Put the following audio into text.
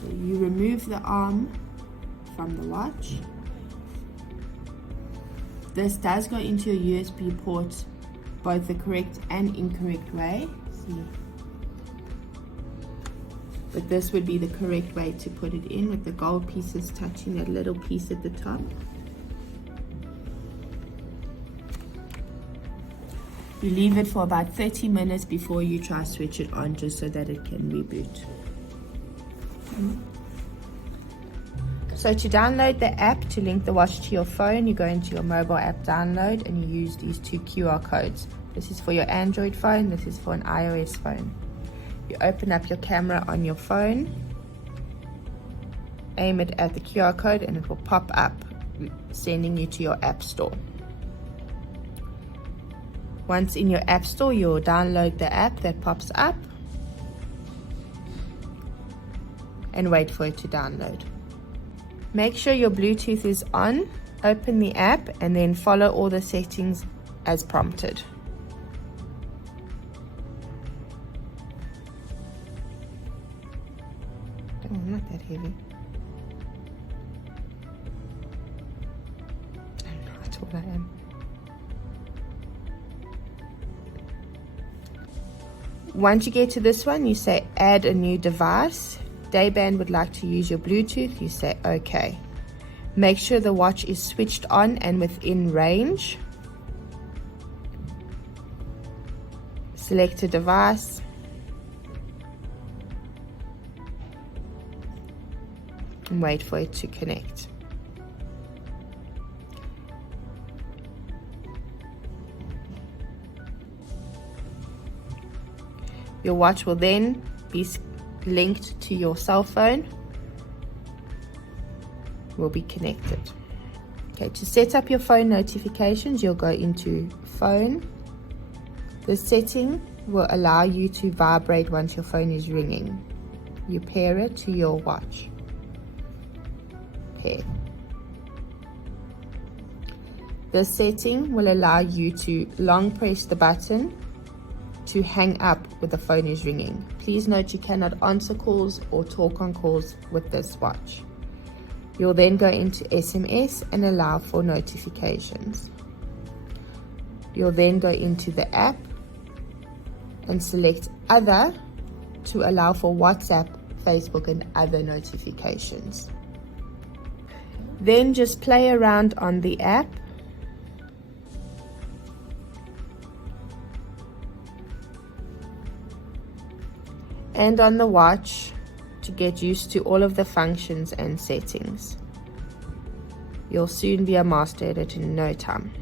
So you remove the arm from the watch. This does go into your USB port both the correct and incorrect way. See? But this would be the correct way to put it in, with the gold pieces touching that little piece at the top. You leave it for about 30 minutes before you try to switch it on, just so that it can reboot. So to download the app to link the watch to your phone, you go into your mobile app download and you use these two QR codes. This is for your Android phone, this is for an iOS phone. You open up your camera on your phone, aim it at the QR code, and it will pop up, sending you to your app store. Once in your app store, you'll download the app that pops up and wait for it to download. Make sure your Bluetooth is on, open the app, and then follow all the settings as prompted. Oh, not that heavy. I'm not what I am. Once you get to this one, you say add a new device. Dayband would like to use your Bluetooth, you say OK. Make sure the watch is switched on and within range. Select a device. And wait for it to connect. Your watch will then be linked to your cell phone, will be connected. Okay, to set up your phone notifications, you'll go into phone. The setting will allow you to vibrate once your phone is ringing. You pair it to your watch. Pair. This setting will allow you to long press the button to hang up when the phone is ringing. Please note you cannot answer calls or talk on calls with this watch. You'll then go into SMS and allow for notifications. You'll then go into the app and select Other to allow for WhatsApp, Facebook, and other notifications. Then just play around on the app. And on the watch to get used to all of the functions and settings. You'll soon be a master at it in no time.